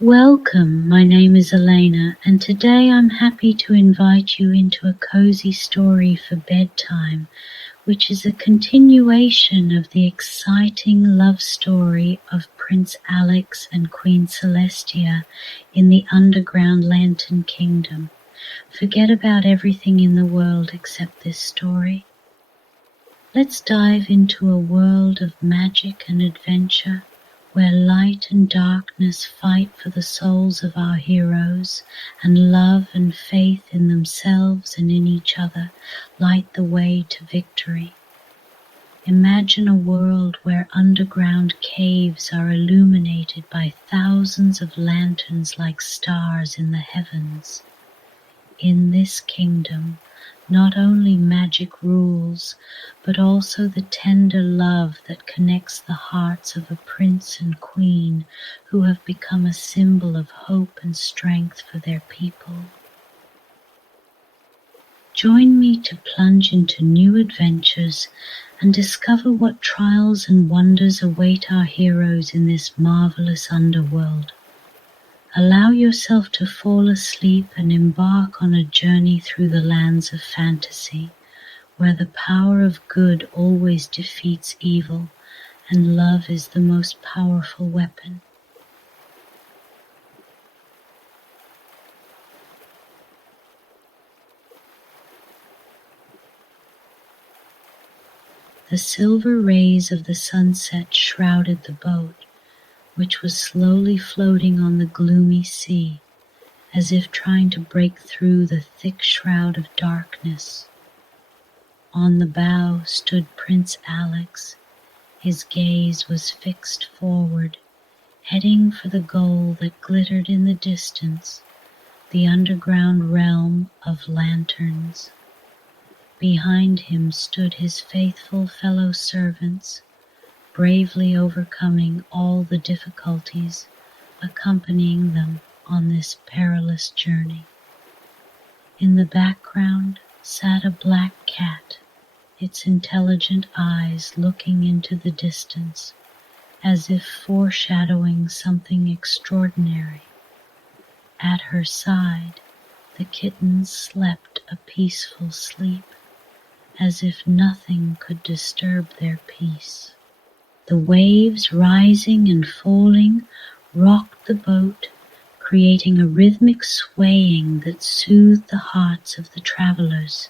Welcome, my name is Elena, and today I'm happy to invite you into a cozy story for bedtime, which is a continuation of the exciting love story of Prince Alex and Queen Celestia in the underground Lantern Kingdom. Forget about everything in the world except this story. Let's dive into a world of magic and adventure, where light and darkness fight for the souls of our heroes, and love and faith in themselves and in each other light the way to victory. Imagine a world where underground caves are illuminated by thousands of lanterns like stars in the heavens. In this kingdom, not only magic rules, but also the tender love that connects the hearts of a prince and queen who have become a symbol of hope and strength for their people. Join me to plunge into new adventures and discover what trials and wonders await our heroes in this marvelous underworld. Allow yourself to fall asleep and embark on a journey through the lands of fantasy, where the power of good always defeats evil and love is the most powerful weapon. The silver rays of the sunset shrouded the boat, which was slowly floating on the gloomy sea, as if trying to break through the thick shroud of darkness. On the bow stood Prince Alex. His gaze was fixed forward, heading for the goal that glittered in the distance, the underground realm of lanterns. Behind him stood his faithful fellow servants, bravely overcoming all the difficulties, accompanying them on this perilous journey. In the background sat a black cat, its intelligent eyes looking into the distance, as if foreshadowing something extraordinary. At her side, the kittens slept a peaceful sleep, as if nothing could disturb their peace. The waves rising and falling rocked the boat, creating a rhythmic swaying that soothed the hearts of the travelers.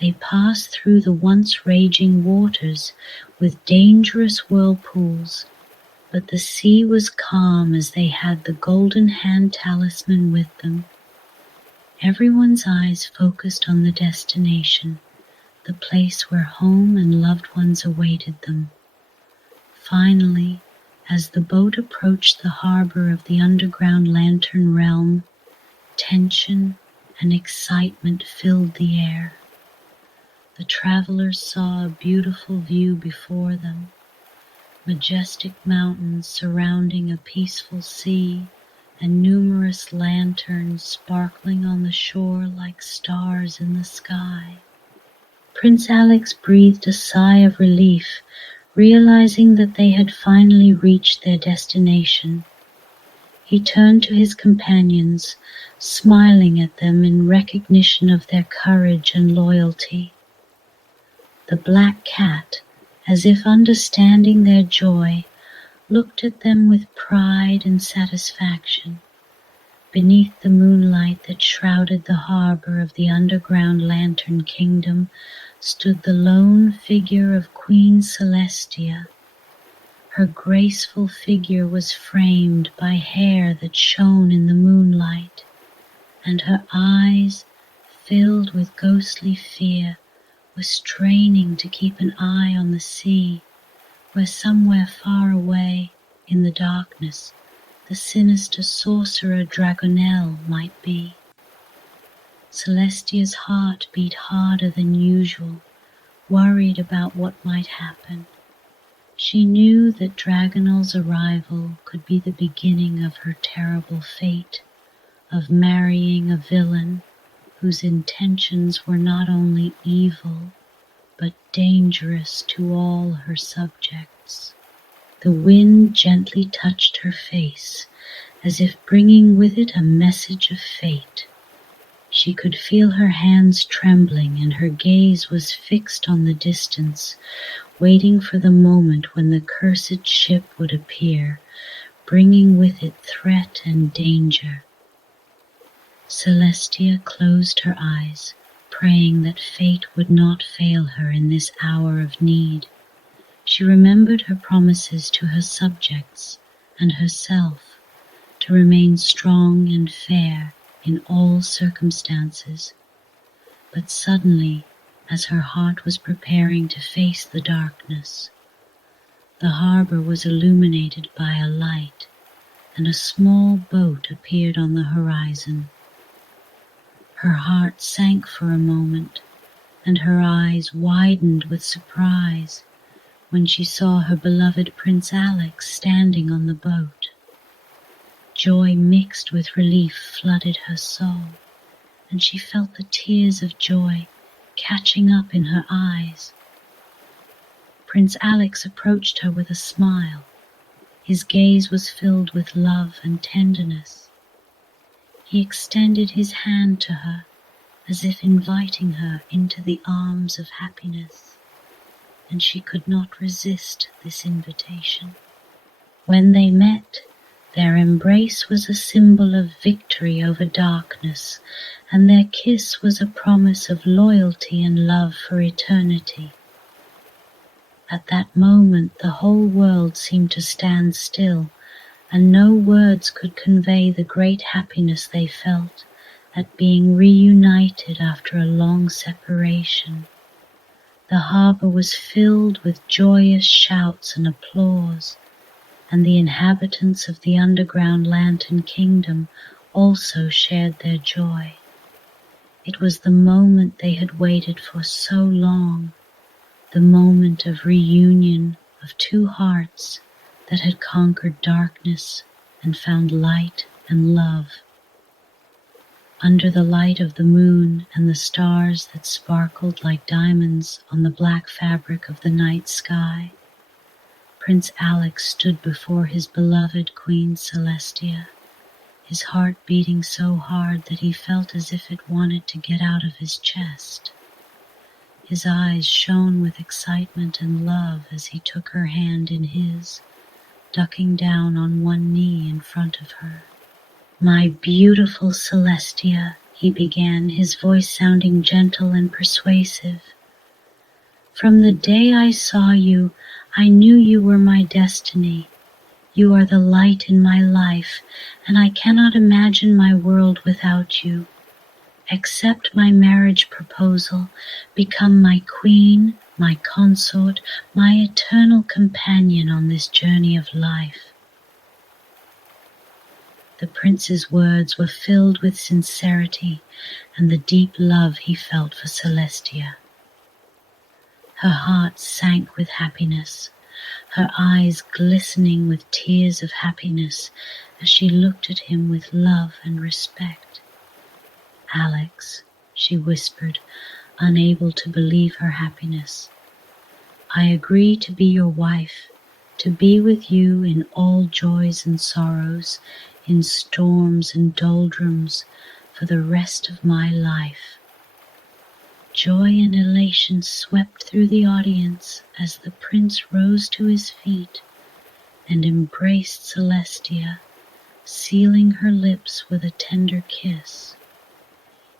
They passed through the once raging waters with dangerous whirlpools, but the sea was calm as they had the golden hand talisman with them. Everyone's eyes focused on the destination, the place where home and loved ones awaited them. Finally, as the boat approached the harbor of the underground lantern realm, tension and excitement filled the air. The travelers saw a beautiful view before them, majestic mountains surrounding a peaceful sea, and numerous lanterns sparkling on the shore like stars in the sky. Prince Alex breathed a sigh of relief, realizing that they had finally reached their destination. He turned to his companions, smiling at them in recognition of their courage and loyalty. The black cat, as if understanding their joy, looked at them with pride and satisfaction. Beneath the moonlight that shrouded the harbor of the underground lantern kingdom stood the lone figure of Queen Celestia. Her graceful figure was framed by hair that shone in the moonlight, and her eyes, filled with ghostly fear, were straining to keep an eye on the sea, where somewhere far away, in the darkness, the sinister sorcerer Dragonel might be. Celestia's heart beat harder than usual, worried about what might happen. She knew that Dragonel's arrival could be the beginning of her terrible fate, of marrying a villain whose intentions were not only evil, but dangerous to all her subjects. The wind gently touched her face, as if bringing with it a message of fate. She could feel her hands trembling, and her gaze was fixed on the distance, waiting for the moment when the cursed ship would appear, bringing with it threat and danger. Celestia closed her eyes, praying that fate would not fail her in this hour of need. She remembered her promises to her subjects and herself to remain strong and fair in all circumstances. But suddenly, as her heart was preparing to face the darkness, the harbor was illuminated by a light, and a small boat appeared on the horizon. Her heart sank for a moment, and her eyes widened with surprise when she saw her beloved Prince Alex standing on the boat. Joy mixed with relief flooded her soul, and she felt the tears of joy catching up in her eyes. Prince Alex approached her with a smile. His gaze was filled with love and tenderness. He extended his hand to her, as if inviting her into the arms of happiness, and she could not resist this invitation. When they met, their embrace was a symbol of victory over darkness, and their kiss was a promise of loyalty and love for eternity. At that moment, the whole world seemed to stand still, and no words could convey the great happiness they felt at being reunited after a long separation. The harbor was filled with joyous shouts and applause, and the inhabitants of the underground lantern kingdom also shared their joy. It was the moment they had waited for so long, the moment of reunion of two hearts that had conquered darkness and found light and love. Under the light of the moon and the stars that sparkled like diamonds on the black fabric of the night sky, Prince Alex stood before his beloved Queen Celestia, his heart beating so hard that he felt as if it wanted to get out of his chest. His eyes shone with excitement and love as he took her hand in his, ducking down on one knee in front of her. "My beautiful Celestia," he began, his voice sounding gentle and persuasive. "From the day I saw you, I knew you were my destiny. You are the light in my life, and I cannot imagine my world without you. Accept my marriage proposal, become my queen, my consort, my eternal companion on this journey of life." The prince's words were filled with sincerity and the deep love he felt for Celestia. Her heart sank with happiness, her eyes glistening with tears of happiness as she looked at him with love and respect. "Alex," she whispered, unable to believe her happiness, "I agree to be your wife, to be with you in all joys and sorrows, in storms and doldrums, for the rest of my life." Joy and elation swept through the audience as the prince rose to his feet and embraced Celestia, sealing her lips with a tender kiss.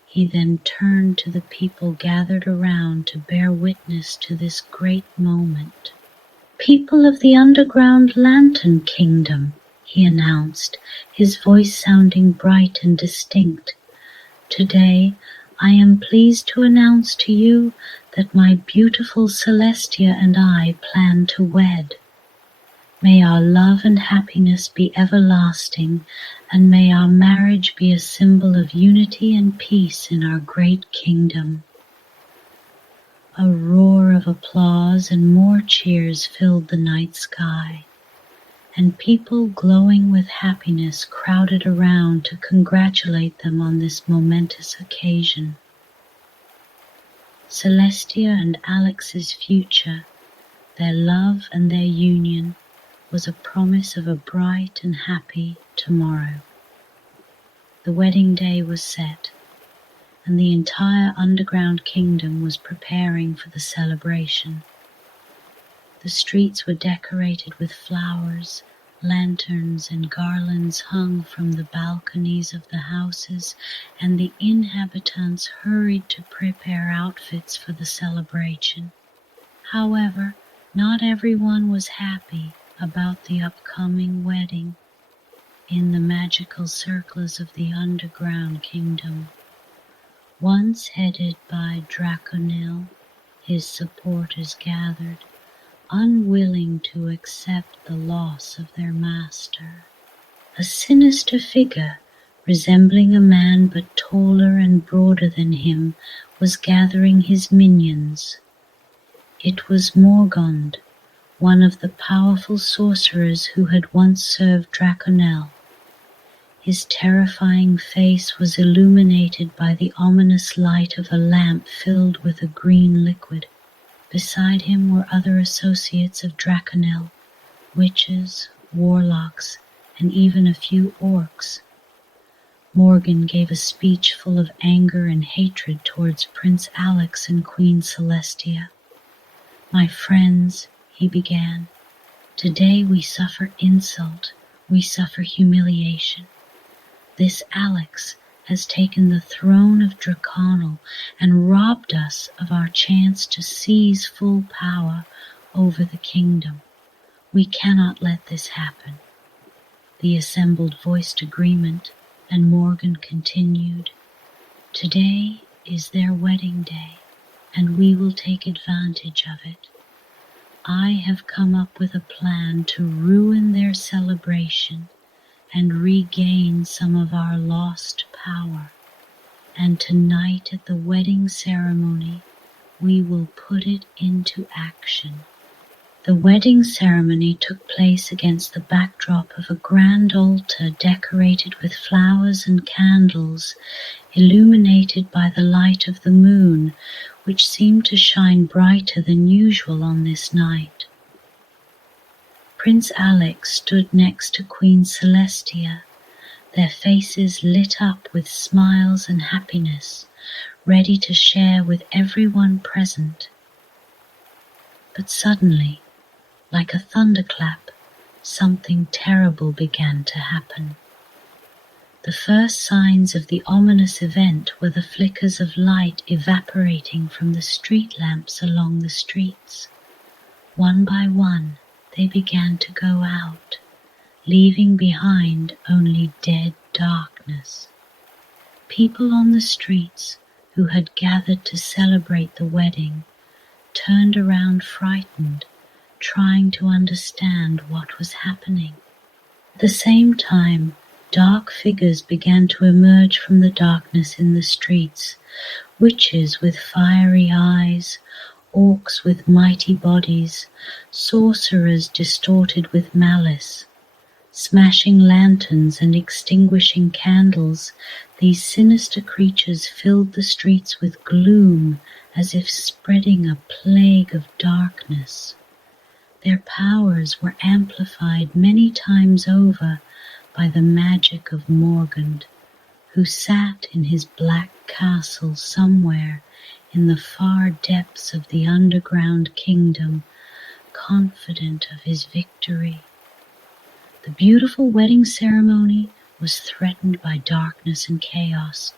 He then turned to the people gathered around to bear witness to this great moment. "People of the underground lantern kingdom," he announced, his voice sounding bright and distinct. "Today, I am pleased to announce to you that my beautiful Celestia and I plan to wed. May our love and happiness be everlasting, and may our marriage be a symbol of unity and peace in our great kingdom." A roar of applause and more cheers filled the night sky, and people glowing with happiness crowded around to congratulate them on this momentous occasion. Celestia and Alex's future, their love and their union, was a promise of a bright and happy, tomorrow. The wedding day was set, and the entire underground kingdom was preparing for the celebration. The streets were decorated with flowers, lanterns and garlands hung from the balconies of the houses, and the inhabitants hurried to prepare outfits for the celebration. However, not everyone was happy about the upcoming wedding. In the magical circles of the underground kingdom, once headed by Draconil, his supporters gathered, unwilling to accept the loss of their master. A sinister figure, resembling a man but taller and broader than him, was gathering his minions. It was Morgond, one of the powerful sorcerers who had once served Draconel. His terrifying face was illuminated by the ominous light of a lamp filled with a green liquid. Beside him were other associates of Draconel, witches, warlocks, and even a few orcs. Morgan gave a speech full of anger and hatred towards Prince Alex and Queen Celestia. "My friends," he began, "today we suffer insult, we suffer humiliation. This Alex has taken the throne of Draconel and robbed us of our chance to seize full power over the kingdom. We cannot let this happen." The assembled voiced agreement, and Morgan continued, "Today is their wedding day, and we will take advantage of it. I have come up with a plan to ruin their celebration and regain some of our lost power. And tonight at the wedding ceremony, we will put it into action." The wedding ceremony took place against the backdrop of a grand altar decorated with flowers and candles, illuminated by the light of the moon, which seemed to shine brighter than usual on this night. Prince Alex stood next to Queen Celestia, their faces lit up with smiles and happiness, ready to share with everyone present. But suddenly, like a thunderclap, something terrible began to happen. The first signs of the ominous event were the flickers of light evaporating from the street lamps along the streets. One by one, they began to go out, leaving behind only dead darkness. People on the streets, who had gathered to celebrate the wedding, turned around frightened, trying to understand what was happening. At the same time, dark figures began to emerge from the darkness in the streets, witches with fiery eyes, orcs with mighty bodies, sorcerers distorted with malice. Smashing lanterns and extinguishing candles, these sinister creatures filled the streets with gloom, as if spreading a plague of darkness. Their powers were amplified many times over by the magic of Morgund, who sat in his black castle somewhere in the far depths of the underground kingdom, confident of his victory. The beautiful wedding ceremony was threatened by darkness and chaos,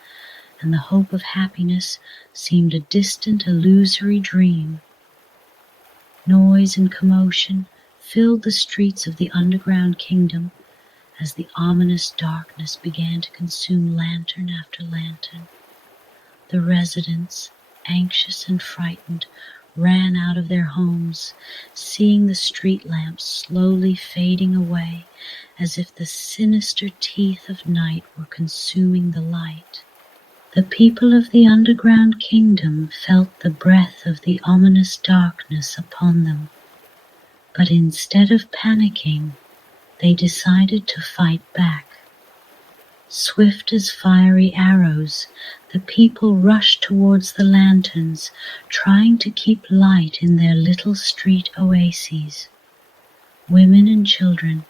and the hope of happiness seemed a distant, illusory dream. Noise and commotion filled the streets of the underground kingdom as the ominous darkness began to consume lantern after lantern. The residents, anxious and frightened, ran out of their homes, seeing the street lamps slowly fading away as if the sinister teeth of night were consuming the light. The people of the underground kingdom felt the breath of the ominous darkness upon them, but instead of panicking, they decided to fight back. Swift as fiery arrows, the people rushed towards the lanterns, trying to keep light in their little street oases. Women and children,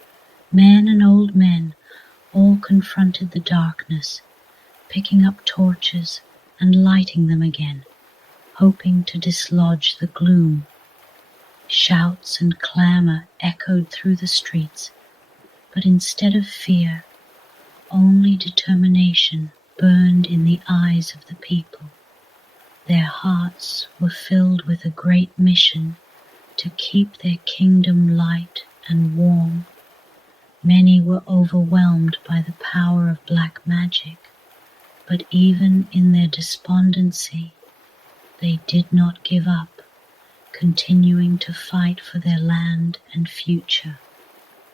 men and old men, All confronted the darkness, picking up torches and lighting them again, hoping to dislodge the gloom. Shouts and clamor echoed through the streets, but instead of fear, only determination burned in the eyes of the people. Their hearts were filled with a great mission to keep their kingdom light and warm. Many were overwhelmed by the power of black magic, but even in their despondency, they did not give up, continuing to fight for their land and future.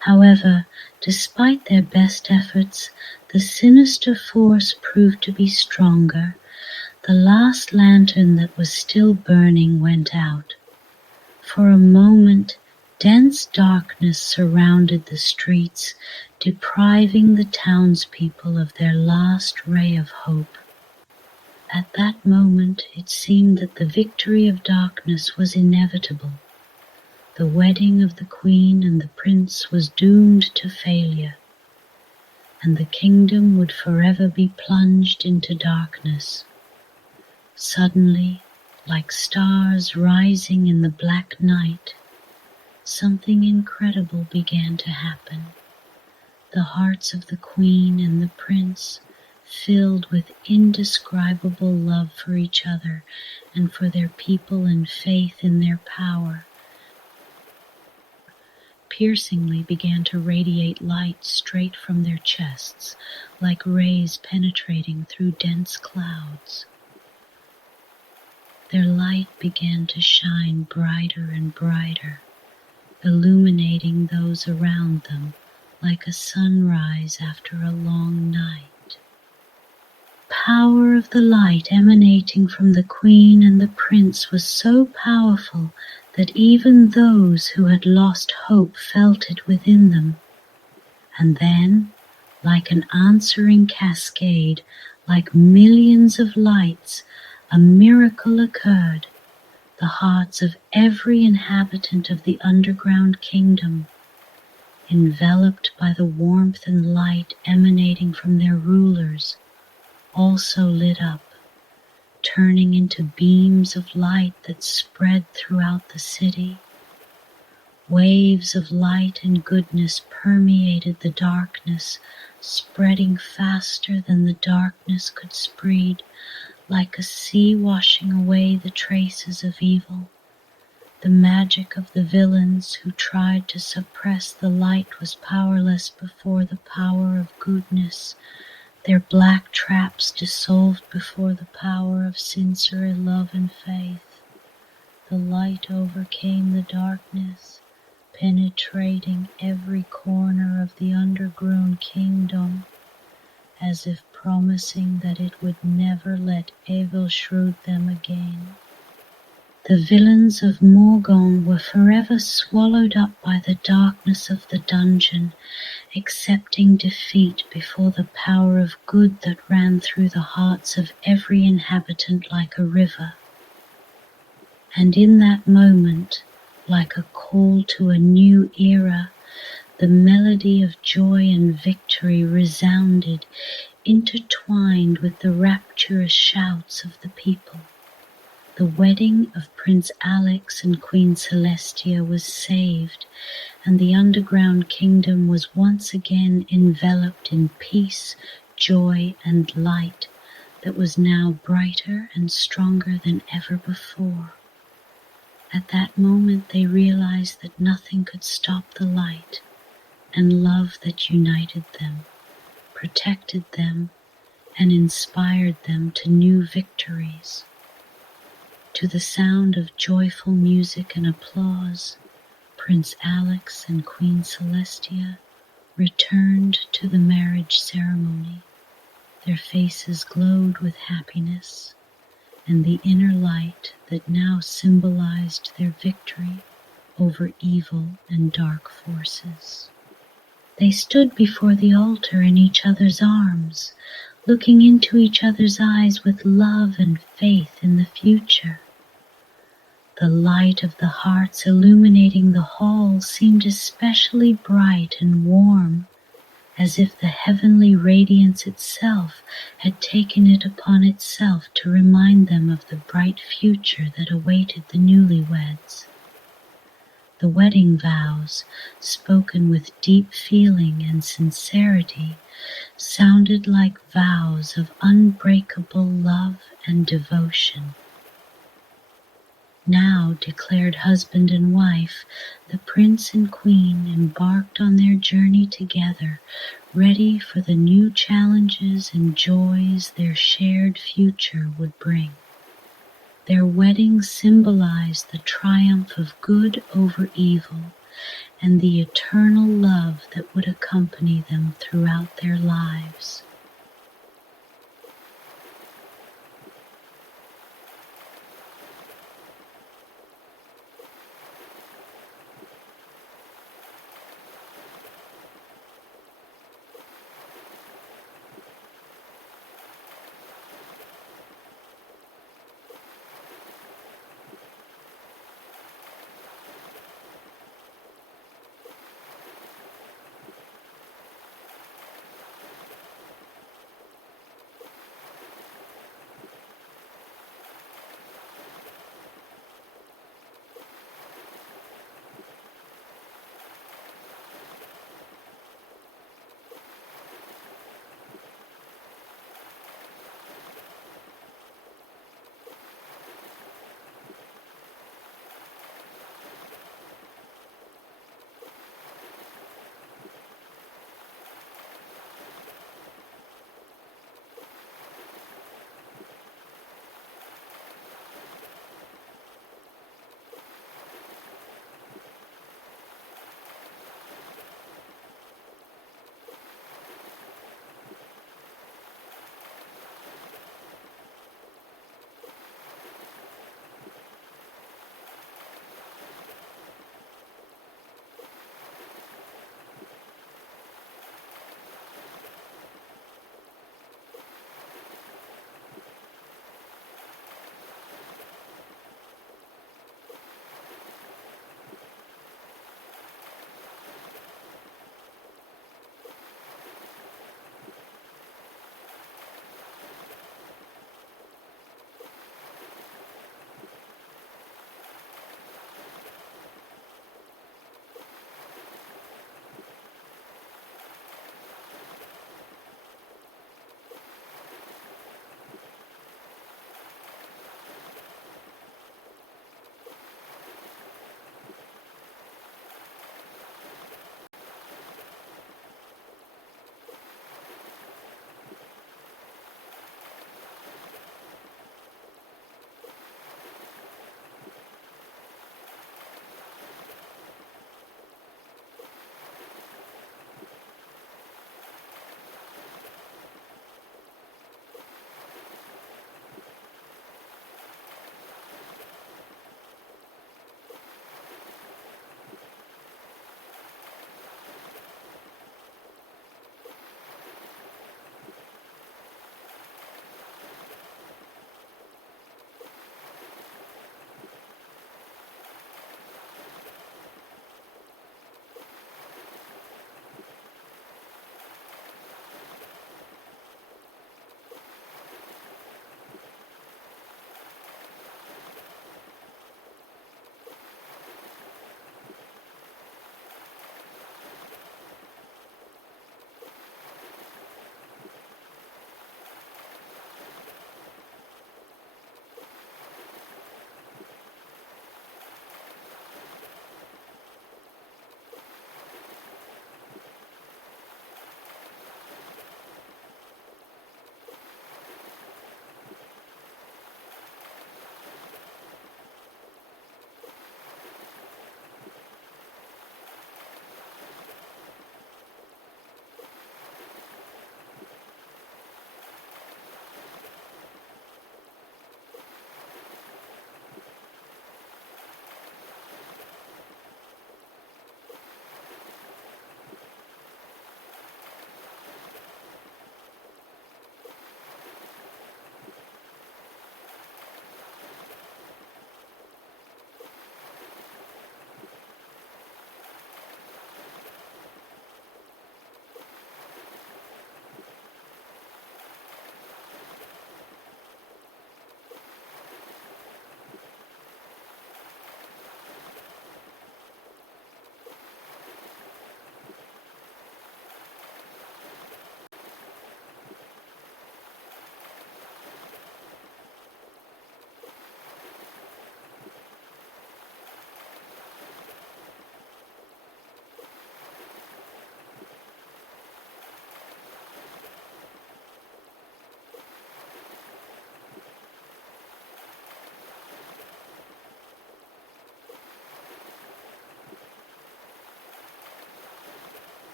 However, despite their best efforts, the sinister force proved to be stronger. The last lantern that was still burning went out. For a moment, dense darkness surrounded the streets, depriving the townspeople of their last ray of hope. At that moment, it seemed that the victory of darkness was inevitable. The wedding of the queen and the prince was doomed to failure, and the kingdom would forever be plunged into darkness. Suddenly, like stars rising in the black night, something incredible began to happen. The hearts of the queen and the prince, filled with indescribable love for each other and for their people and faith in their power, piercingly began to radiate light straight from their chests, like rays penetrating through dense clouds. Their light began to shine brighter and brighter, illuminating those around them like a sunrise after a long night. Power of the light emanating from the queen and the prince was so powerful that even those who had lost hope felt it within them. And then, like an answering cascade, like millions of lights, a miracle occurred. The hearts of every inhabitant of the underground kingdom, enveloped by the warmth and light emanating from their rulers, also lit up, turning into beams of light that spread throughout the city. Waves of light and goodness permeated the darkness, spreading faster than the darkness could spread, like a sea washing away the traces of evil. The magic of the villains who tried to suppress the light was powerless before the power of goodness. Their black traps dissolved before the power of sincere love and faith. The light overcame the darkness, penetrating every corner of the undergrown kingdom, as if promising that it would never let evil shroud them again. The villains of Morgon were forever swallowed up by the darkness of the dungeon, accepting defeat before the power of good that ran through the hearts of every inhabitant like a river. And in that moment, like a call to a new era, the melody of joy and victory resounded, intertwined with the rapturous shouts of the people. The wedding of Prince Alex and Queen Celestia was saved, and the underground kingdom was once again enveloped in peace, joy, and light that was now brighter and stronger than ever before. At that moment they realized that nothing could stop the light and love that united them, protected them, and inspired them to new victories. To the sound of joyful music and applause, Prince Alex and Queen Celestia returned to the marriage ceremony. Their faces glowed with happiness, and the inner light that now symbolized their victory over evil and dark forces. They stood before the altar in each other's arms, looking into each other's eyes with love and faith in the future. The light of the hearts illuminating the hall seemed especially bright and warm, as if the heavenly radiance itself had taken it upon itself to remind them of the bright future that awaited the newlyweds. The wedding vows, spoken with deep feeling and sincerity, sounded like vows of unbreakable love and devotion. Now, declared husband and wife, the prince and queen embarked on their journey together, ready for the new challenges and joys their shared future would bring. Their wedding symbolized the triumph of good over evil and the eternal love that would accompany them throughout their lives.